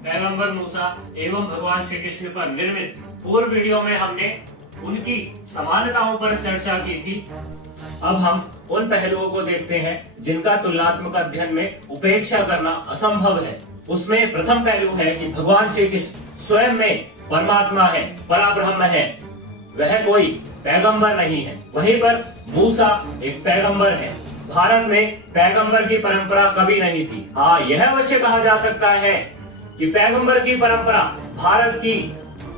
पैगंबर मूसा एवं भगवान श्री कृष्ण पर निर्मित पूर्व वीडियो में हमने उनकी समानताओं पर चर्चा की थी। अब हम उन पहलुओं को देखते हैं जिनका तुलनात्मक अध्ययन में उपेक्षा करना असंभव है। उसमें प्रथम पहलू है कि भगवान श्री कृष्ण स्वयं में परमात्मा है, पराब्रह्म है, वह कोई पैगंबर नहीं है। वहीं पर मूसा एक पैगंबर है। भारत में पैगंबर की परंपरा कभी नहीं थी। हाँ, यह अवश्य कहा जा सकता है कि पैगंबर की परंपरा भारत की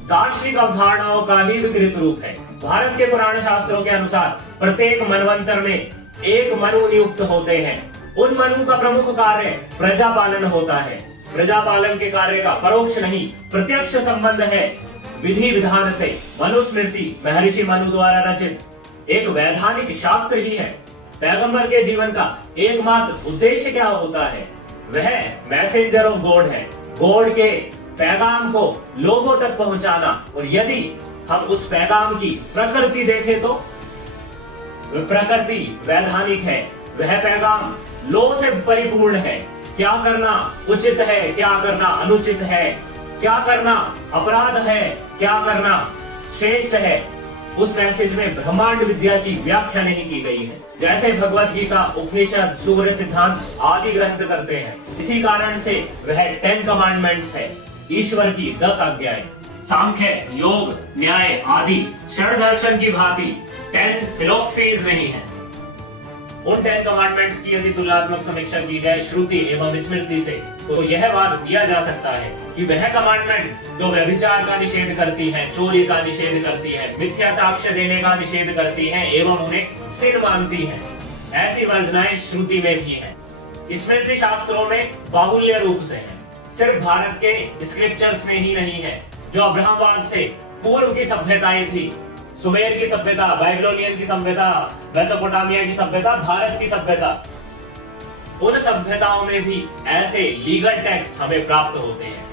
दार्शनिक अवधारणाओं का ही विकृत रूप है। भारत के पुराण शास्त्रों के अनुसार प्रत्येक मनवंतर में एक मनु नियुक्त होते हैं। उन मनु का प्रमुख कार्य प्रजा पालन होता है। प्रजा पालन के कार्य का परोक्ष नहीं प्रत्यक्ष संबंध है विधि विधान से। मनुस्मृति महर्षि मनु द्वारा रचित एक वैधानिक शास्त्र ही है। पैगंबर के जीवन का एकमात्र उद्देश्य क्या होता है? वह मैसेंजर ऑफ गॉड है। गॉड के पैगाम को लोगों तक पहुंचाना। और यदि हम उस पैगाम की प्रकृति देखें तो वह प्रकृति वैधानिक है। वह पैगाम लो से परिपूर्ण है। क्या करना उचित है, क्या करना अनुचित है, क्या करना अपराध है, क्या करना श्रेष्ठ है, उस मैसेज में ब्रह्मांड विद्या की व्याख्या नहीं की गई है। जैसे भगवत गीता, उपनिषद, सूर्य सिद्धांत आदि ग्रंथ करते हैं, इसी कारण से वह 10 कमांडमेंट्स है, ईश्वर की 10 आज्ञाएं। सांख्य, योग, न्याय आदि षड दर्शन की भांति 10 फिलोसफीज नहीं है। उन 10 कमांडमेंट्स की यदि तुलनात्मक समीक्षा की जाए श्रुति एवं स्मृति से, तो यह वाद दिया जा सकता है कि वह कमांडमेंट्स जो व्यभिचार का निषेध करती हैं, चोरी का निषेध करती हैं, मिथ्या साक्ष्य देने का निषेध करती हैं एवं उन्हें सिन मानती हैं, ऐसी वर्जनाएं श्रुति में भी हैं। स्मृति शास्त्रों में बाहुल्य रूप से है। सिर्फ भारत के स्क्रिप्चर्स में ही नहीं है। जो अब्राहमवाद से पूर्व की सभ्यताएं थी, सुमेर की सभ्यता, बाइबलोनियन की सभ्यता, मेसोपोटामिया की सभ्यता, भारत की सभ्यता, उन सभ्यताओं में भी ऐसे लीगल टेक्स्ट हमें प्राप्त होते हैं।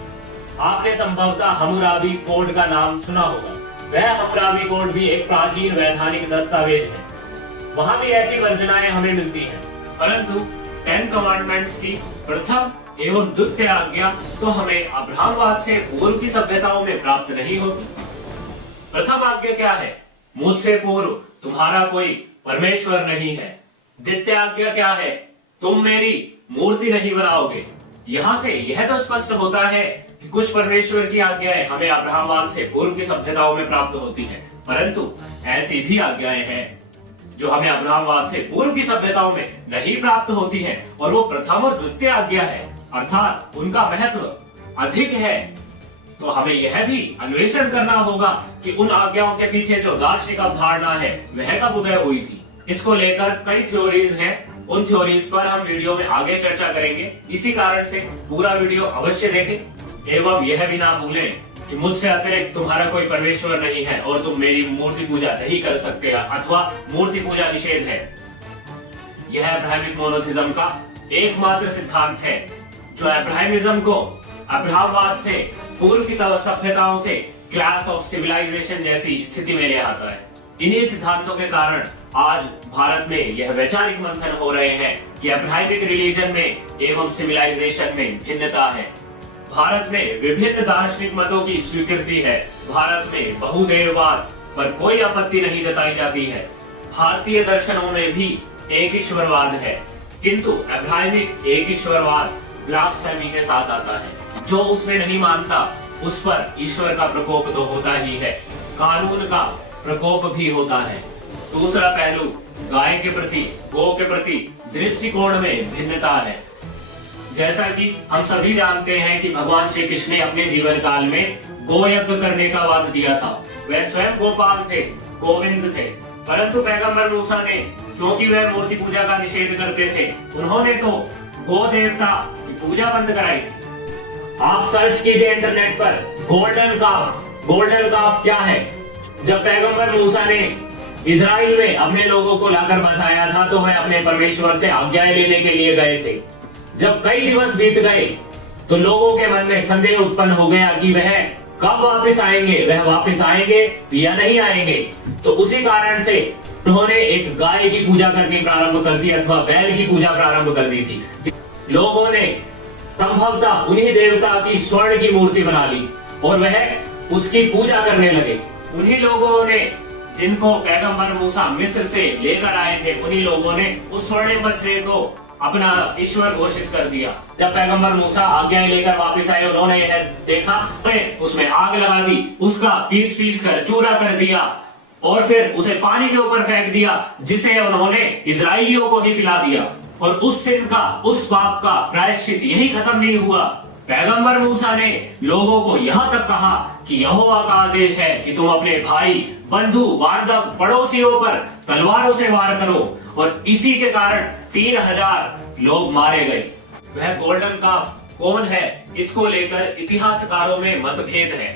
आपने संभवतः हम्मुराबी कोड का नाम सुना होगा। वह हम्मुराबी कोड भी एक प्राचीन वैधानिक दस्तावेज है। वहां भी ऐसी वर्जनाएं हमें मिलती हैं। परंतु 10 कमांडमेंट्स की प्रथम एवं द्वितीय आज्ञा तो हमें अब्राहमवाद से पूर्व की सभ्यताओं में प्राप्त नहीं होती। प्रथम आज्ञा क्या है? मुझसे पूर्व तुम्हारा कोई परमेश्वर नहीं है। द्वितीय आज्ञा क्या है? तुम मेरी मूर्ति नहीं बनाओगे। यहाँ से यह तो स्पष्ट होता है कि कुछ परमेश्वर की आज्ञाएं हमें अब्राहमवाद से पूर्व की सभ्यताओं में प्राप्त होती हैं, परंतु ऐसी भी आज्ञाएं हैं जो हमें अब्राहमवाद से पूर्व की सभ्यताओं में नहीं प्राप्त होती हैं, और वो प्रथम और द्वितीय आज्ञा है, अर्थात उनका महत्व अधिक है। तो हमें यह भी अन्वेषण करना होगा कि उन आज्ञाओं के पीछे जो दार्शनिक अवधारणा है वह कब उदय हुई थी। इसको लेकर कई थ्योरीज हैं। उन थ्योरीज पर हम वीडियो में आगे चर्चा करेंगे। इसी कारण से पूरा वीडियो अवश्य देखें एवं यह भी ना भूलें कि मुझसे अतिरिक्त तुम्हारा कोई परमेश्वर नहीं है और तुम मेरी मूर्ति पूजा नहीं कर सकते अथवा मूर्ति पूजा निषेध है। यह अब्राहमिक मोनोथिज्म का एकमात्र सिद्धांत है जो अब्राहमिज्म को अब्राहमवाद से पूर्व की सभ्यताओं से क्लास ऑफ सिविलाइजेशन जैसी स्थिति में ले आता है। इन्हीं सिद्धांतों के कारण आज भारत में यह वैचारिक मंथन हो रहे हैं कि अब्राहमिक रिलीजन में एवं सिविलाइजेशन में भिन्नता है। भारत में विभिन्न दार्शनिक मतों की स्वीकृति है। भारत में बहुदेववाद पर कोई आपत्ति नहीं जताई जाती है। भारतीय दर्शनों में भी एक ईश्वरवाद है, किंतु अब्राहमिक एक ईश्वरवाद ब्लास्फेमी के साथ आता है। जो उसमें नहीं मानता उस पर ईश्वर का प्रकोप तो होता ही है, कानून का प्रकोप भी होता है। दूसरा पहलू गाय के प्रति, गौ के प्रति दृष्टिकोण में भिन्नता है। जैसा कि हम सभी जानते हैं कि भगवान श्री कृष्ण ने अपने जीवन काल में गो यज्ञ करने का वाद दिया था। वह स्वयं गोपाल थे, गोविंद थे, परंतु पैगंबर मूसा ने, क्योंकि वह मूर्ति पूजा का निषेध करते थे, उन्होंने तो गो देवता की पूजा बंद कराई थी। आप सर्च कीजिए इंटरनेट पर गोल्डन काफ। गोल्डन काफ क्या है? जब पैगंबर मूसा ने इजराइल में अपने लोगों को लाकर बसाया था तो वह अपने परमेश्वर से आज्ञाएं लेने के लिए गए थे। जब कई दिवस बीत गए तो लोगों के मन में संदेह उत्पन्न हो गया कि वह कब वापस आएंगे, वह वापस आएंगे या नहीं आएंगे। तो उसी कारण से उन्होंने एक गाय की पूजा करनी प्रारंभ कर दी अथवा बैल की पूजा प्रारंभ कर दी थी। लोगों ने संभवतः उन्हीं देवता की स्वर्ण की मूर्ति बना ली और वह उसकी पूजा करने लगे। उन्हीं लोगों ने जिनको पैगंबर मूसा मिस्र से लेकर आए थे, उन्हीं लोगों ने उस स्वर्णिम बछड़े को अपना ईश्वर घोषित कर दिया। जब पैगंबर मूसा आज्ञाएं लेकर वापस आए, उन्होंने यह देखा, उसमें आग लगा दी, उसका पीस पीस कर चूरा कर दिया और फिर उसे पानी के ऊपर फेंक दिया, जिसे उन्होंने इजराइलियों को ही पिला दिया। और उस सिन का, उस पाप का प्रायश्चित यही खत्म नहीं हुआ। पैगंबर मूसा ने लोगों को यहाँ तक कहा कि यहोवा का आदेश है कि तुम अपने भाई, बंधु, बांधव, पड़ोसियों पर तलवारों से वार करो, और इसी के कारण 3000 लोग मारे गए। वह गोल्डन काफ कौन है, इसको लेकर इतिहासकारों में मतभेद है।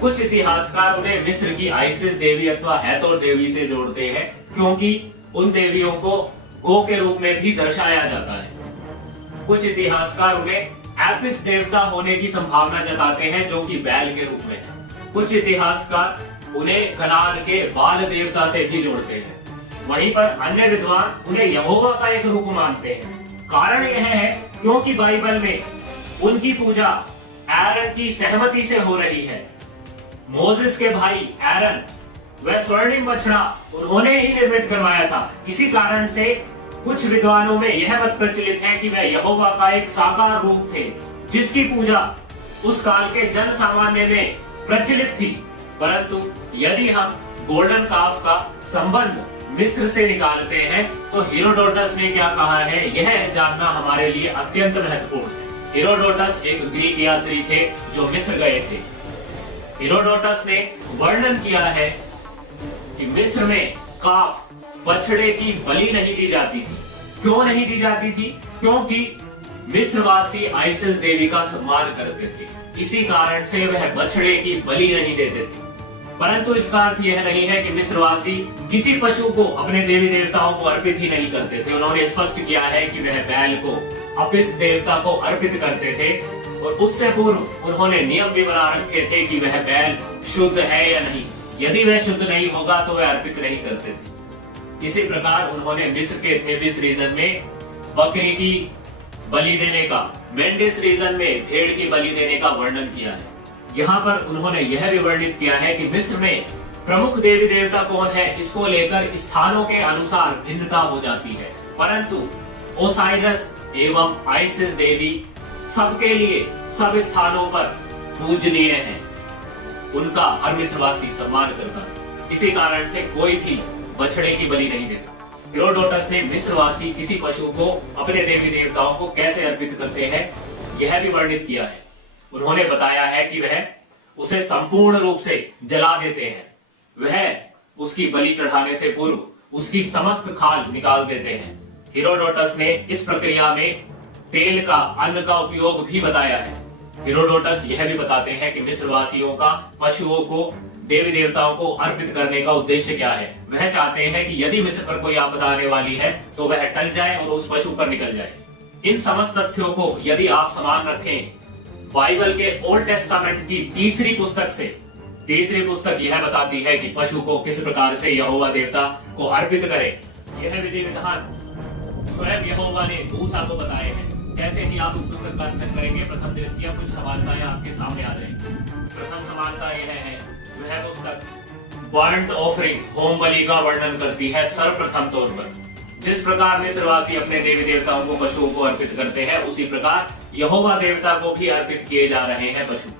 कुछ इतिहासकार उन्हें मिस्र की आइसिस देवी अथवा हैथोर देवी से जोड़ते हैं, क्योंकि उन देवियों को गो के रूप में भी दर्शाया जाता है। कुछ इतिहासकार उन्हें एपिस देवता होने की संभावना जताते हैं, जो कि बैल के रूप में है। कुछ इतिहासकार उन्हें कनान के बाल देवता से भी जोड़ते हैं। वहीं पर अन्य विद्वान उन्हें यहोवा का एक रूप मानते हैं। कारण यह है क्योंकि बाइबल में उनकी पूजा एरन की सहमति से हो रही है। मोसेस के भाई एरन, वह स्वर्णिम बछड़ा उन्होंने ही निर्मित करवाया था। इसी कारण से कुछ विद्वानों में यह मत प्रचलित है कि वह यहोवा का एक साकार रूप थे, जिसकी पूजा उस काल के जन सामान्य में प्रचलित थी। परंतु यदि हम गोल्डन काफ का संबंध मिस्र से निकालते हैं तो हेरोडोटस ने क्या कहा है, यह जानना हमारे लिए अत्यंत महत्वपूर्ण है। हेरोडोटस एक ग्रीक यात्री थे जो मिस्र गए थे। हेरोडोटस ने वर्णन किया है कि मिस्र में काफ, बछड़े की बलि नहीं दी जाती थी। क्यों नहीं दी जाती थी? क्योंकि मिस्रवासी आइसिस देवी का सम्मान करते थे, इसी कारण से वह बछड़े की बलि नहीं देते थे। परंतु इसका अर्थ यह नहीं है कि मिस्रवासी किसी पशु को अपने देवी देवताओं को अर्पित ही नहीं करते थे। उन्होंने स्पष्ट किया है कि वह बैल को, अपिस देवता को अर्पित करते थे, और उससे पूर्व उन्होंने नियम भी बना रखे थे कि वह बैल शुद्ध है या नहीं। यदि वह शुद्ध नहीं होगा तो वह अर्पित नहीं करते थे। इसी प्रकार उन्होंने मिस्र के थेबिस रीजन में बकरी की बलि देने का, मेंडिस रीजन में भेड़ की बलि देने का वर्णन किया है। यहाँ पर उन्होंने यह भी वर्णित किया है कि मिस्र में प्रमुख देवी देवता कौन है, इसको लेकर स्थानों के अनुसार भिन्नता हो जाती है, परंतु ओसाइरस एवं आइसिस देवी सबके लिए सब स्थानों पर पूजनीय है। उनका हर मिस्रवासी सम्मान करता है। इसी कारण से कोई भी बछड़े की बलि नहीं देता। हेरोडोटस ने मिस्रवासी किसी पशु को अपने देवी देवताओं को कैसे अर्पित करते हैं, यह भी वर्णित किया है। उन्होंने बताया है कि वह उसे संपूर्ण रूप से जला देते हैं। वह उसकी बलि चढ़ाने से पूर्व उसकी समस्त खाल निकाल देते हैं। हेरोडोटस ने इस प्रक्रिया में तेल का, अन्न का उपयोग भी बताया है। हेरोडोटस यह भी बताते हैं कि मिस्रवासियों का पशुओं को देवी देवताओं को अर्पित करने का उद्देश्य क्या है। वह चाहते हैं कि यदि मिस्र पर कोई आपदा आने वाली है तो वह टल जाए और उस पशु पर निकल जाए। इन समस्त तथ्यों को यदि आप समान रखें बाइबल के ओल्ड टेस्टामेंट की तीसरी पुस्तक से, तीसरी पुस्तक यह बताती है कि पशु को किस प्रकार से यहोवा देवता को अर्पित करे। यह विधि विधान स्वयं यहोवा ने मूसा को बताए हैं। कैसे ही आप उस पुस्तक का अध्ययन करेंगे, प्रथम दृष्टया कुछ समानताएं आपके सामने आ जाएंगी। प्रथम समानता यह है, वह पुस्तक बर्न्ट ऑफरिंग, होम बलि का वर्णन करती है। सर्वप्रथम तौर पर जिस प्रकार मिस्रवासी अपने देवी देवताओं को पशुओं को अर्पित करते हैं, उसी प्रकार यहोवा देवता को भी अर्पित किए जा रहे हैं पशु।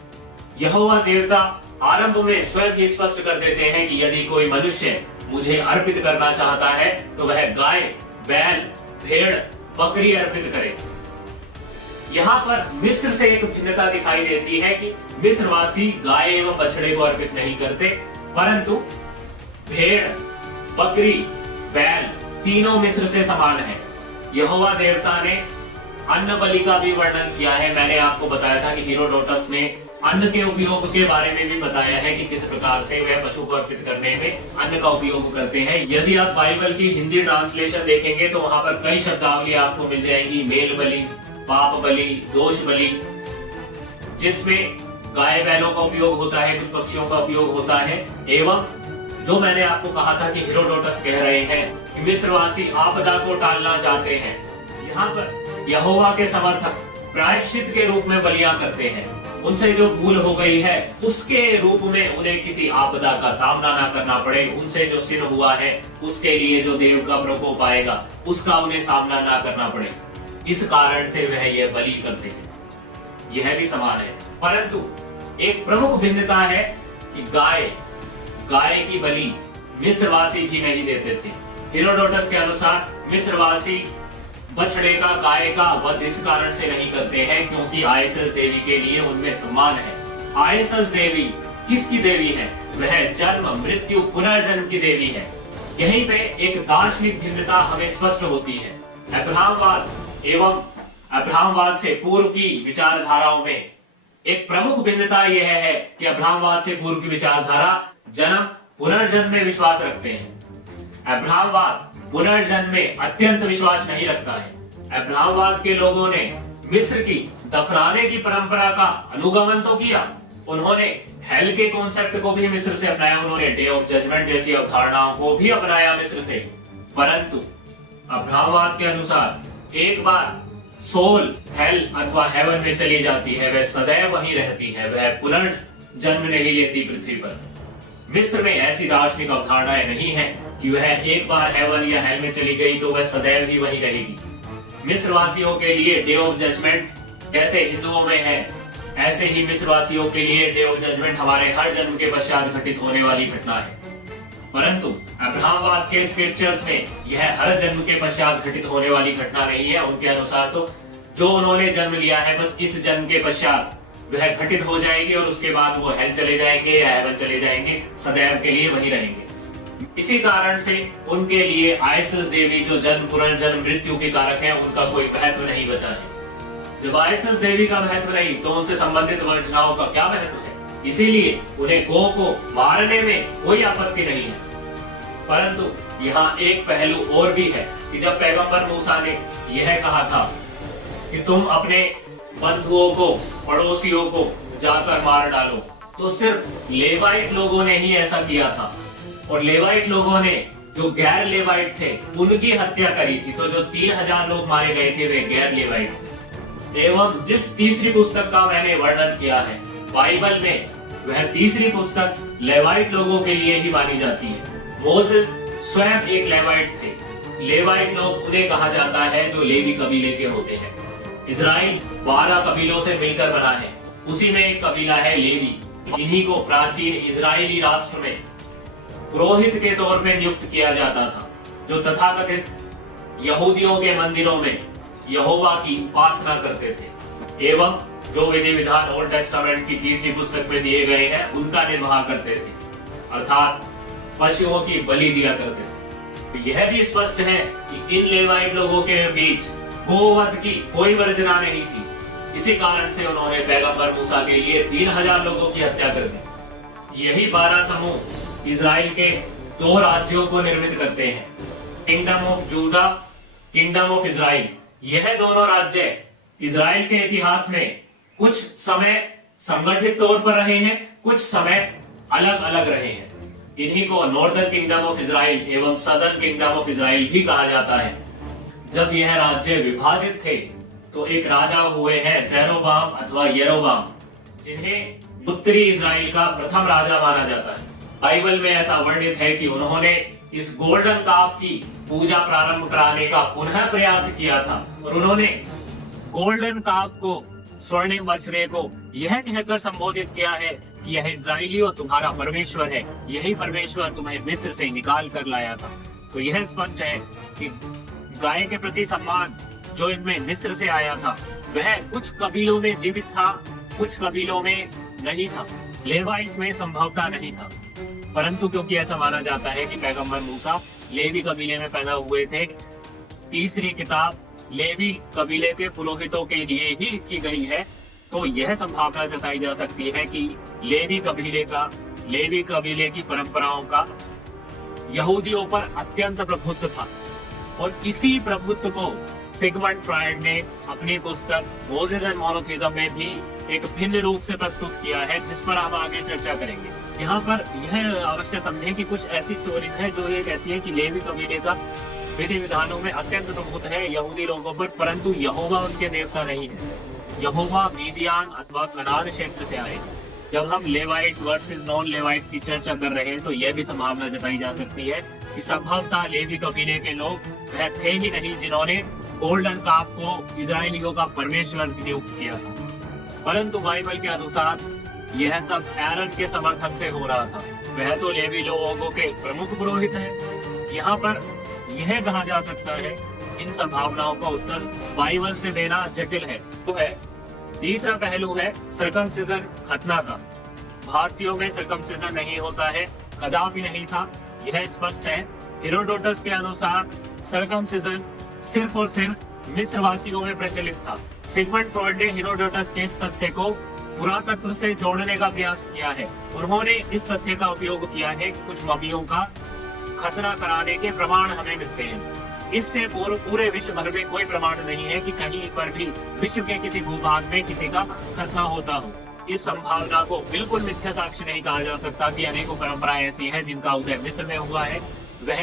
यहोवा देवता आरंभ में स्वयं ही स्पष्ट कर देते हैं कि यदि कोई मनुष्य मुझे अर्पित करना चाहता है तो वह गाय, बैल, भेड़, बकरी अर्पित करे। यहाँ पर मिस्र से एक भिन्नता दिखाई देती है कि मिस्रवासी गाय एवं बछड़े को अर्पित नहीं करते, परंतु भेड़, बकरी, बैल तीनों मिस्र से समान है। यहोवा देवता ने अन्न बलि का भी वर्णन किया है। मैंने आपको बताया था कि हेरोडोटस ने अन्न के उपयोग के बारे में भी बताया है कि किस प्रकार से वह पशु को अर्पित करने में अन्न का उपयोग करते हैं। यदि आप बाइबल की हिंदी ट्रांसलेशन देखेंगे तो वहां पर कई शब्दावली आपको मिल जाएंगी। मेल बलि, पाप बलि, दोष बलि, जिसमें गाय बैलों का उपयोग होता है, कुछ पक्षियों का उपयोग होता है। एवं जो मैंने आपको कहा था कि हेरोडोटस कह रहे हैं कि मिस्रवासी आपदा को टालना चाहते हैं। यहाँ पर यहोवा के समर्थक प्रायश्चित के रूप में बलियां करते हैं। उनसे जो भूल हो गई है उसके रूप में उन्हें किसी आपदा का सामना ना करना पड़े, उनसे जो सिन हुआ है उसके लिए जो देव का प्रकोप आएगा उसका उन्हें सामना ना करना पड़े, इस कारण से वह यह बलि करते हैं। यह भी समान है, परंतु एक प्रमुख भिन्नता है कि गाय की बलि मिस्रवासी भी नहीं देते थे। हेरोडोटस के अनुसार मिस्रवासी बछड़े का, गाय का वध इस कारण से नहीं करते हैं क्योंकि आइसिस देवी के लिए उनमें सम्मान है। आइसिस देवी किसकी देवी है? वह जन्म, मृत्यु, पुनर्जन्म की देवी है। यहीं पे एक दार्शनिक भिन्नता हमें स्पष्ट होती है। अब्राहमवाद एवं अब्राहमवाद से पूर्व की विचारधाराओं में एक प्रमुख भिन्नता यह है कि अब्राहमवाद से पूर्व की विचारधारा जन्म, पुनर्जन्म में विश्वास रखते हैं। अब्राहमवाद पुनर्जन्म में अत्यंत विश्वास नहीं रखता है। अब्राहमवाद के लोगों ने मिस्र की दफनाने की परंपरा का अनुगमन तो किया, उन्होंने हेल के कॉन्सेप्ट को भी मिस्र से अपनाया, उन्होंने डे ऑफ जजमेंट जैसी अवधारणाओं को भी अपनाया मिस्र से। परंतु अब्राहमवाद के अनुसार एक बार सोल हेल अथवा हेवन में चली जाती है, वह सदैव वहीं रहती है, वह पुनर्जन्म नहीं लेती पृथ्वी पर। मिस्र में ऐसी दार्शनिक अवधारणाएं नहीं है कि वह एक बार हेवन या हेल में चली गई तो वह सदैव ही वहीं रहेगी। मिस्र वासियों के लिए डे ऑफ जजमेंट जैसे हिंदुओं में है, ऐसे ही मिस्र वासियों के लिए डे ऑफ जजमेंट हमारे हर जन्म के पश्चात घटित होने वाली घटना है। परंतु अब्राहमवाद के स्क्रिप्चर्स में यह हर जन्म के पश्चात घटित होने वाली घटना नहीं है। उनके अनुसार तो जो उन्होंने जन्म लिया है बस इस जन्म के पश्चात वह घटित हो जाएगी और उसके बाद वो हेल चले जाएंगे या हेवन चले जाएंगे, सदैव के लिए वहीं रहेंगे। इसी कारण से उनके लिए आइसिस देवी जो जन्म, पुनर्जन्म, मृत्यु के कारक है, उनका कोई महत्व नहीं बचा है। जब आइसिस देवी का महत्व नहीं तो उनसे संबंधित वर्जनाओं का क्या महत्व है? इसीलिए उन्हें गौ को मारने में कोई आपत्ति नहीं है। परंतु यहाँ एक पहलू और भी है कि जब पैगंबर मूसा ने यह कहा था कि तुम अपने बंधुओं को, पड़ोसियों को जाकर मार डालो, तो सिर्फ लेवाइट लोगों ने ही ऐसा किया था। और लेवाइट लोगों ने, जो गैर लेवाइट थे, उनकी हत्या करी थी। तो जो 3000 लोग मारे गए थे वे गैर लेवाइट थे। एवं जिस तीसरी पुस्तक का मैंने वर्णन किया है बाइबल में, वह तीसरी पुस्तक लेवाइट लोगों के लिए ही मानी जाती है। मोसेस स्वयं एक लेवाइट थे। लेवाइट लोग उन्हें कहा जाता है जो लेवी कबीले के होते हैं। इजराइल 12 कबीलों से मिलकर बना है, उसी में एक कबीला है लेवी। इन्हीं को प्राचीन इजरायली राष्ट्र में पुरोहित के तौर पे नियुक्त किया जाता था, जो तथाकथित यहूदियों के मंदिरों में यहोवा की उपासना करते थे एवं जो विधि विधान ओल्ड टेस्टामेंट की तीसरी पुस्तक में दिए गए हैं उनका निर्वाह करते थे, अर्थात पशुओं की बलि दिया करते थे। तो यह भी स्पष्ट है कि इन लेवाइट लोगों के बीच गोवध की कोई वर्जना नहीं थी। इसी कारण से उन्होंने पैगंबर मूसा के लिए 3000 लोगों की हत्या कर दी। यही 12 समूह इजराइल के 2 राज्यों को निर्मित करते हैं, kingdom of Judah, kingdom of Israel. यह दोनों राज्य इजराइल के इतिहास में कुछ समय संगठित तौर पर रहे हैं, कुछ समय अलग अलग रहे हैं। इन्हीं को नॉर्दर्न किंगडम ऑफ इजराइल एवं सदर्न किंगडम ऑफ इजराइल भी कहा जाता है। जब यह राज्य विभाजित थे तो एक राजा हुए हैं जेरोबाम अथवा यरोबाम, जिन्हें उत्तरी इजराइल का प्रथम राजा माना जाता है। बाइबल में ऐसा वर्णित है कि उन्होंने इस गोल्डन काफ की पूजा प्रारंभ कराने का पुनः प्रयास किया था और उन्होंने गोल्डन काफ को, स्वर्णिम बछड़े को यह कहकर संबोधित किया है कि यह इजराइलियों तुम्हारा परमेश्वर है, यही परमेश्वर तुम्हें मिस्र से निकाल कर लाया था। तो यह स्पष्ट है कि गाय के प्रति सम्मान जो इनमें मिस्र से आया था वह कुछ कबीलों में जीवित था, कुछ कबीलों में नहीं था। लेवाइट में संभवता नहीं था, परंतु क्योंकि ऐसा माना जाता है कि पैगंबर मूसा लेवी कबीले में पैदा हुए थे, तीसरी किताब लेवी कबीले के पुरोहितों के लिए ही लिखी गई है, तो यह संभावना जताई जा सकती है कि लेवी कबीले की परंपराओं का यहूदियों पर अत्यंत प्रभुत्व था। और इसी प्रभुत्व को सिगमंड फ्रायड ने अपनी पुस्तक मोसेस एंड मोनोथीज्म में भी एक भिन्न रूप से प्रस्तुत किया है, जिस पर हम आगे चर्चा करेंगे। यहाँ पर यह अवश्य समझें कि कुछ ऐसी थ्योरीज है जो ये कहती है कि लेवी कबीले का विधि विधानों में अत्यंत प्रभुत्व है यहूदी लोगों पर, परंतु यहोवा उनके देवता नहीं है। यहोवा, मीदियान अथवा कनान क्षेत्र से आए। जब हम लेवाइट वर्सेस नॉन लेवाइट की चर्चा कर रहे हैं तो यह भी संभावना जताई जा सकती है कि संभवतः लेवी कबीले के लोग वह थे ही नहीं जिन्होंने गोल्डन काफ को इजराइलियों का परमेश्वर नियुक्त किया था, परंतु बाइबल के अनुसार यह सब एरन के समर्थन से हो रहा था। वह तो लेवी लोगों के प्रमुख पुरोहित है। यहाँ पर यह कहा जा सकता है इन संभावनाओं का उत्तर बाइबल से देना जटिल है। तो है तीसरा पहलू है सर्कमसिजन खतना का। भारतीयों में सर्कमसिजन नहीं होता है, कदापि नहीं था, यह स्पष्ट है। हेरोडोटस के अनुसार सर्कमसिजन सिर्फ और सिर्फ मिस्रवासियों में प्रचलित था। सिगमंड फ्रॉइड ने हेरोडोटस के इस तथ्य को पुरातत्व से जोड़ने का प्रयास किया है। उन्होंने इस तथ्य का उपयोग किया है कि कुछ मम्मियों का खतना कराने के प्रमाण हमें मिलते हैं। इससे पूरे विश्व भर में कोई प्रमाण नहीं है कि कहीं पर भी विश्व के किसी भूभाग में किसी का खतना होता हो। इस संभावना को बिल्कुल मिथ्या साक्ष्य नहीं कहा जा सकता कि अनेकों परंपराएं ऐसी हैं जिनका उदय मिस्र में हुआ है, वह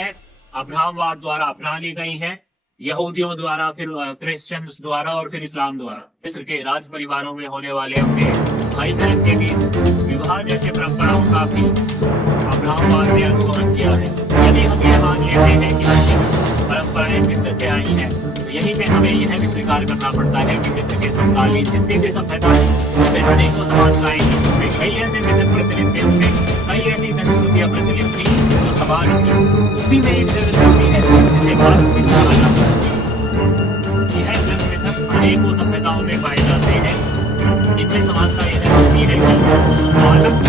अब्राहमवाद द्वारा अपना ली गई है, यहूदियों द्वारा, फिर क्रिश्चियंस द्वारा और फिर इस्लाम द्वारा। मिस्र के राज परिवारों में होने वाले अपने भाई बहन के बीच विवाह जैसे परंपराओं का भी अब्राहमवाद ने अनुगमन किया है। यदि हम यह मान लेते हैं कि परंपराएं मिस्र से आई हैं, तो यही में हमें यह भी स्वीकार करना पड़ता है कि मिस्र के समकालीन जितनी भी सभ्यता थी अनेकों समानताएं थी, उनमें कई ऐसे मेथड प्रचलित थे, उनमें कई ऐसी संस्कृतियां प्रचलित थी जो समान थी। उसी में एक जनसंस्कृति है जिसे भारत में कहा जाता है। यह जनमेथड अनेकों सभ्यताओं में पाए जाते हैं। इनमें समानता यह होती है कि मानव